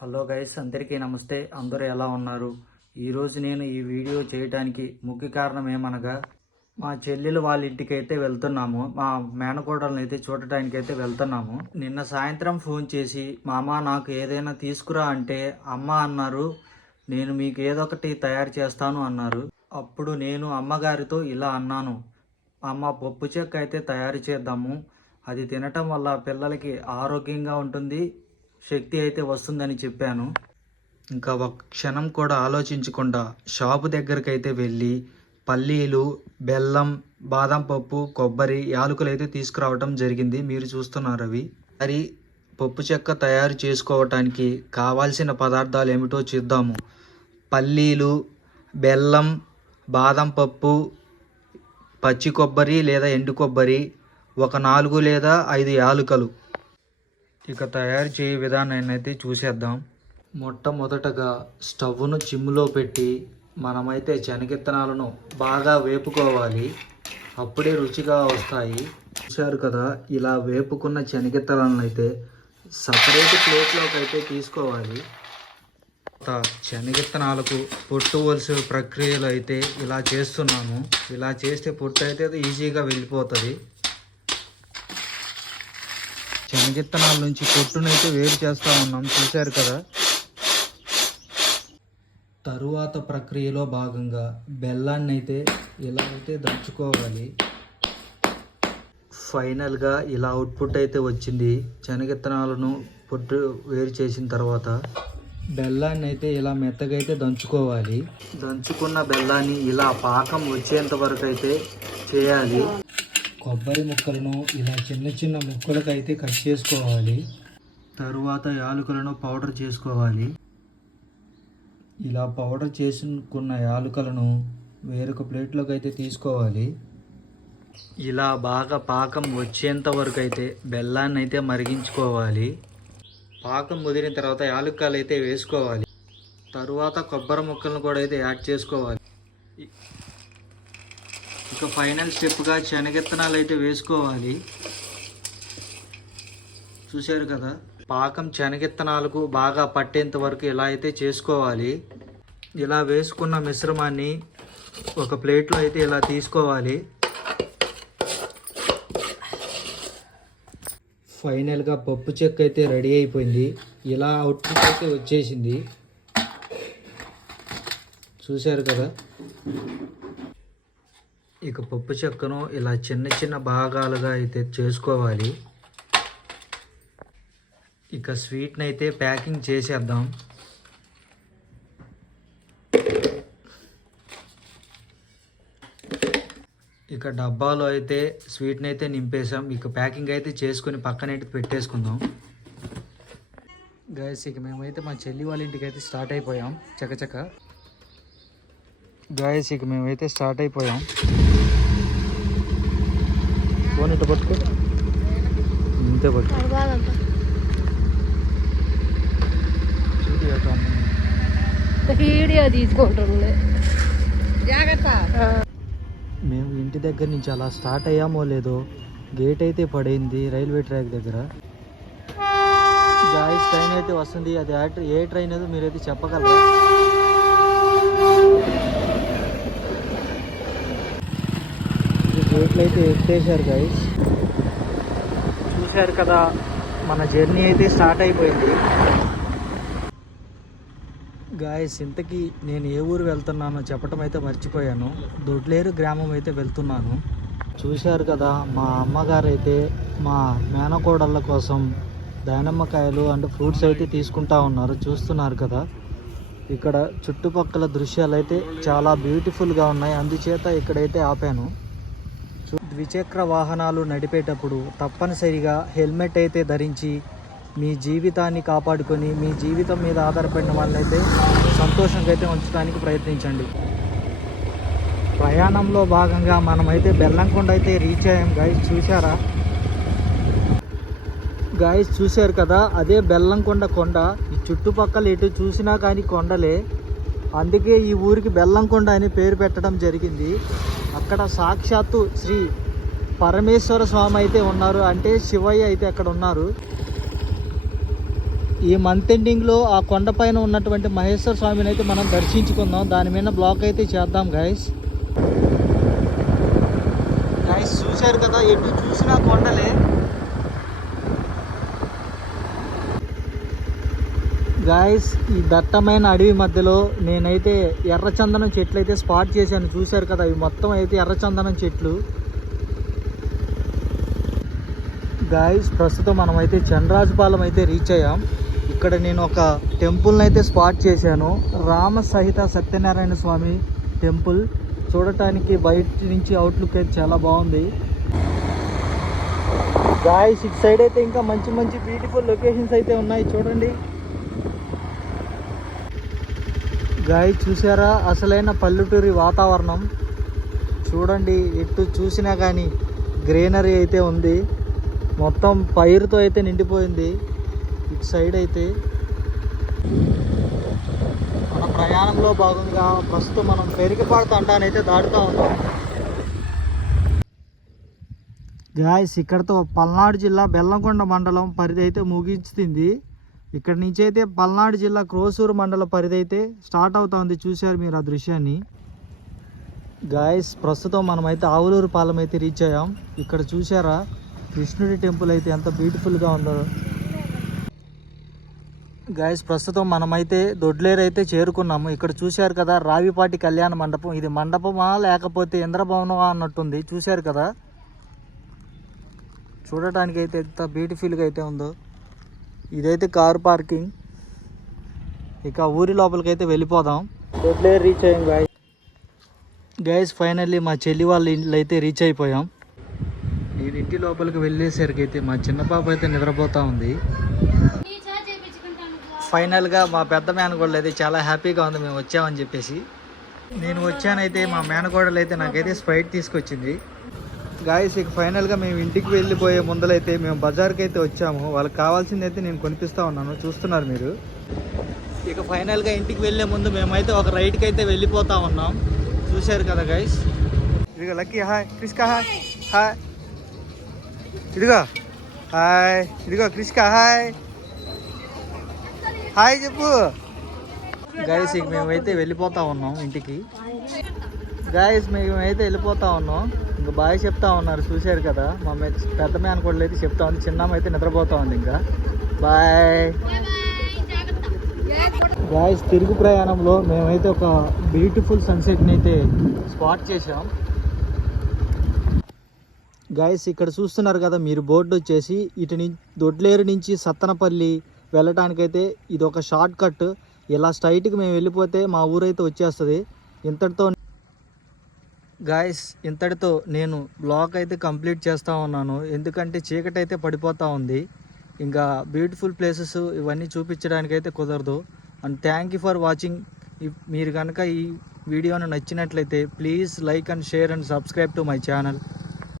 Hello guys అందరికీ నమస్తే. అందరూ ఎలా ఉన్నారు? ఈరోజు నేను ఈ వీడియో చేయడానికి ముఖ్య కారణం ఏమనగా మా చెల్లెలు వాళ్ళ ఇంటికి అయితే వెళ్తున్నాము. మా మేనకోడలను అయితే చూడటానికి అయితే వెళ్తున్నాము. నిన్న సాయంత్రం ఫోన్ చేసి మామ నాకు ఏదైనా తీసుకురా అంటే అమ్మ అన్నారు. నేను మీకు ఏదో ఒకటి తయారు చేస్తాను అన్నారు. అప్పుడు నేను అమ్మగారితో ఇలా అన్నాను. అమ్మ పప్పు చెక్క అయితే తయారు చేద్దాము. అది తినటం వల్ల పిల్లలకి ఆరోగ్యంగా ఉంటుంది. శక్తి అయితే వస్తుందని చెప్పాను. ఇంకా ఒక క్షణం కూడా ఆలోచించకుండా షాపు దగ్గరికి అయితే వెళ్ళి పల్లీలు బెల్లం బాదం పప్పు కొబ్బరి యాలకులు అయితే తీసుకురావటం జరిగింది. మీరు చూస్తున్నారు అవి. మరి పప్పు చెక్క తయారు చేసుకోవటానికి కావాల్సిన పదార్థాలు ఏమిటో చూద్దాము. పల్లీలు బెల్లం బాదం పప్పు పచ్చి కొబ్బరి లేదా ఎండు కొబ్బరి ఒక నాలుగు లేదా ఐదు యాలుకలు. ఇక తయారు చేయ విధానాన్ని అయితే చూసేద్దాం. మొట్టమొదటగా స్టవ్ను చిమ్ములో పెట్టి మనమైతే శనగిత్తనాలను బాగా వేపుకోవాలి. అప్పుడే రుచిగా వస్తాయి. చూశారు కదా ఇలా వేపుకున్న శనగిత్తనాలను అయితే సపరేట్ ప్లేట్లోకి అయితే తీసుకోవాలి. శనగిత్తనాలకు పొట్టు వలస ప్రక్రియలు అయితే ఇలా చేస్తున్నాము. ఇలా చేస్తే పొట్టు అయితే అది ఈజీగా వెళ్ళిపోతుంది. శనగిత్తనాల నుంచి పొట్టునైతే వేరు చేస్తూ ఉన్నాం. చూశారు కదా? తరువాత ప్రక్రియలో భాగంగా బెల్లాన్ని అయితే ఇలా అయితే దంచుకోవాలి. ఫైనల్గా ఇలా అవుట్పుట్ అయితే వచ్చింది. శనగిత్తనాలను పొట్టు వేరు చేసిన తర్వాత బెల్లాన్ని అయితే ఇలా మెత్తగా అయితే దంచుకోవాలి. దంచుకున్న బెల్లాన్ని ఇలా పాకం వచ్చేంత వరకు అయితే చేయాలి. కొబ్బరి ముక్కలను ఇలా చిన్న చిన్న ముక్కలకైతే కట్ చేసుకోవాలి. తరువాత యాలకులను పౌడర్ చేసుకోవాలి. ఇలా పౌడర్ చేసుకున్న యాలకులను వేరొక ప్లేట్లోకి అయితే తీసుకోవాలి. ఇలా బాగా పాకం వచ్చేంత వరకు అయితే బెల్లాన్ని అయితే మరిగించుకోవాలి. పాకం ముదిరిన తర్వాత యాలక్కాయలు అయితే వేసుకోవాలి. తరువాత కొబ్బరి ముక్కలను కూడా అయితే యాడ్ చేసుకోవాలి. ఇక ఫైనల్ స్టెప్గా శనగిత్తనాలు అయితే వేసుకోవాలి. చూశారు కదా? పాకం శనగిత్తనాలకు బాగా పట్టేంత వరకు ఇలా అయితే చేసుకోవాలి ఇలా వేసుకున్న మిశ్రమాన్ని ఒక ప్లేట్లో అయితే ఇలా తీసుకోవాలి. ఫైనల్గా పప్పు చెక్క అయితే రెడీ అయిపోయింది. ఇలా అవుట్పుట్ అయితే వచ్చేసింది. చూశారు కదా? ఇక పప్పు చెక్కను ఇలా చిన్న చిన్న భాగాలుగా అయితే చేసుకోవాలి. ఇక స్వీట్ని అయితే ప్యాకింగ్ చేసేద్దాం. ఇక డబ్బాలో అయితే స్వీట్ని అయితే నింపేసాం ఇక ప్యాకింగ్ అయితే చేసుకుని పక్కన పెట్టేసుకుందాం. గైస్ ఇక మేమైతే మా చెల్లి వాళ్ళ ఇంటికి అయితే స్టార్ట్ అయిపోయాం. చకచక. గాయస్ ఇక మేమైతే స్టార్ట్ అయిపోయాం. ఫోన్ ఇట్లా పట్టుకో. ఇంతే పట్టుకో. వీడియో జాగ్రత్త. మేము ఇంటి దగ్గర నుంచి అలా స్టార్ట్ అయ్యామో లేదో గేట్ అయితే పడింది రైల్వే ట్రాక్ దగ్గర. గాయస్ ట్రైన్ అయితే వస్తుంది. అది ఏ ట్రైన్ ఏదో మీరైతే చెప్పగలరా? గేట్లు అయితే ఎత్తేసారు గాయస్ చూశారు కదా మన జర్నీ అయితే స్టార్ట్ అయిపోయింది. గాయస్ ఇంతకీ నేను ఏ ఊరు వెళ్తున్నానో చెప్పటం అయితే మర్చిపోయాను. దొడ్లేరు గ్రామం అయితే వెళ్తున్నాను. చూశారు కదా మా అమ్మగారు అయితే మా మేనకోడళ్ళ కోసం దానిమ్మకాయలు అండ్ ఫ్రూట్స్ అయితే తీసుకుంటా ఉన్నారు. చూస్తున్నారు కదా ఇక్కడ చుట్టుపక్కల దృశ్యాలు అయితే చాలా బ్యూటిఫుల్గా ఉన్నాయి. అందుచేత ఇక్కడైతే ఆపాను. ద్విచక్ర వాహనాలు నడిపేటప్పుడు తప్పనిసరిగా హెల్మెట్ అయితే ధరించి మీ జీవితాన్ని కాపాడుకొని మీ జీవితం మీద ఆధారపడిన వాళ్ళైతే సంతోషంగా అయితే ఉంచడానికి ప్రయత్నించండి. ప్రయాణంలో భాగంగా మనమైతే బెల్లంకొండ అయితే రీచ్ అయ్యాం. గాయస్ చూసారా గాయస్ చూశారు కదా? అదే బెల్లంకొండ కొండ. ఈ చుట్టుపక్కల ఎటు చూసినా కానీ కొండలే. అందుకే ఈ ఊరికి బెల్లంకొండ అని పేరు పెట్టడం జరిగింది. అక్కడ సాక్షాత్తు శ్రీ పరమేశ్వర స్వామి అయితే ఉన్నారు అంటే శివయ్య అయితే అక్కడ ఉన్నారు. ఈ మంత్ ఎండింగ్లో ఆ కొండపైన ఉన్నటువంటి మహేశ్వర స్వామిని అయితే మనం దర్శించుకుందాం. దాని మీద బ్లాక్ అయితే చేద్దాం గైస్ గైస్ చూశారు కదా ఎటు చూసినా కొండలే. గాయస్ ఈ దట్టమైన అడవి మధ్యలో నేనైతే ఎర్రచందనం చెట్లు అయితే స్పాట్ చేశాను. చూశారు కదా ఇవి మొత్తం అయితే ఎర్రచందనం చెట్లు. గాయస్ ప్రస్తుతం మనం అయితే అయితే రీచ్ అయ్యాం. ఇక్కడ నేను ఒక టెంపుల్ని అయితే స్పాట్ చేశాను. రామ సహిత సత్యనారాయణ స్వామి టెంపుల్ చూడటానికి బయట నుంచి అవుట్లుక్ అయితే చాలా బాగుంది. గాయస్ ఇటు సైడ్ అయితే ఇంకా మంచి మంచి బ్యూటిఫుల్ లొకేషన్స్ అయితే ఉన్నాయి. చూడండి. గాయ చూసారా? అసలైన పల్లెటూరి వాతావరణం. చూడండి ఎటు చూసినా కానీ గ్రీనరీ అయితే ఉంది. మొత్తం పైరుతో అయితే నిండిపోయింది. ఇటు సైడ్ అయితే మన ప్రయాణంలో భాగంగా ప్రస్తుతం మనం పెరిగిపాడు తండానైతే దాటుతూ ఉంటాం గాయస్ ఇక్కడతో పల్నాడు జిల్లా బెల్లంకొండ మండలం పరిధి అయితే ముగించుతుంది ఇక్కడ నుంచి అయితే పల్నాడు జిల్లా క్రోసూరు మండల పరిధి అయితే స్టార్ట్ అవుతుంది. చూశారు మీరు ఆ దృశ్యాన్ని? గాయస్ ప్రస్తుతం మనమైతే ఆవులూరు పాలెం అయితే రీచ్ అయ్యాం. ఇక్కడ చూసారా కృష్ణుడి టెంపుల్ అయితే ఎంత బ్యూటిఫుల్గా ఉందో. గాయస్ ప్రస్తుతం మనమైతే దొడ్లేరు అయితే చేరుకున్నాము. ఇక్కడ చూశారు కదా రావిపాటి కళ్యాణ మండపం. ఇది మండపమా లేకపోతే ఇంద్రభవనమా అన్నట్టుంది. చూశారు కదా? చూడటానికి అయితే ఎంత బ్యూటిఫుల్గా అయితే ఉందో. ఇదైతే కార్ పార్కింగ్. ఇక ఊరి లోపలికి అయితే వెళ్ళిపోదాం. దొడ్లేరు రీచ్ అయ్యాం గాయస్ గైస్ ఫైనల్లీ మా చెల్లి వాళ్ళ ఇంట్లో అయితే రీచ్ అయిపోయాం. నేను ఇంటి లోపలికి వెళ్ళేసరికి అయితే మా చిన్న పాప అయితే నిద్రపోతా ఉంది. ఫైనల్గా మా పెద్ద మేనగోడలు అయితే చాలా హ్యాపీగా ఉంది మేము వచ్చామని చెప్పేసి. నేను వచ్చానైతే మా మేనగోడలు అయితే నాకైతే స్ప్రైట్ తీసుకొచ్చింది. గాయస్ ఇక ఫైనల్గా మేము ఇంటికి వెళ్ళిపోయే ముందలైతే మేము బజార్కి అయితే వచ్చాము. వాళ్ళకి కావాల్సింది అయితే నేను కొనిపిస్తూ ఉన్నాను. చూస్తున్నారు మీరు. ఇక ఫైనల్గా ఇంటికి వెళ్ళే ముందు మేమైతే ఒక రైడ్కి అయితే వెళ్ళిపోతా ఉన్నాం. చూశారు కదా గైస్ ఇక Lucky hi Krishka hi hi ఇదిగో. హాయ్. ఇదిగో క్రిష్క హాయ్. హాయ్ చెప్పు. గైస్ ఇక మేమైతే వెళ్ళిపోతా ఉన్నాం ఇంటికి. గాయస్ మేమైతే వెళ్ళిపోతా ఉన్నాం. ఇంకా బాగా చెప్తా ఉన్నారు చూశారు కదా? మా పెద్ద పెద్ద కూడా అయితే చెప్తా ఉంది. చిన్నమ్మ అయితే నిద్రపోతా ఉంది ఇంకా. బాయ్ గాయస్ తిరుగు ప్రయాణంలో మేమైతే ఒక బ్యూటిఫుల్ సన్సెట్ని అయితే స్పాట్ చేసాం గాయస్ ఇక్కడ చూస్తున్నారు కదా మీరు బోర్డు వచ్చేసి ఇటు నుంచి దొడ్లేరు నుంచి సత్తనపల్లి వెళ్ళటానికైతే ఇది ఒక షార్ట్ కట్ ఇలా స్ట్రైట్కి మేము వెళ్ళిపోతే మా ఊరైతే వచ్చేస్తుంది. ఇంతటితో గాయస్ ఇంతటితో నేను బ్లాగ్ అయితే కంప్లీట్ చేస్తూ ఉన్నాను. ఎందుకంటే చీకటి అయితే పడిపోతూ ఉంది. ఇంకా బ్యూటిఫుల్ ప్లేసెస్ ఇవన్నీ చూపించడానికి అయితే కుదరదు and thank you for watching మీరు కనుక ఈ వీడియోను నచ్చినట్లయితే please like and share and subscribe to my channel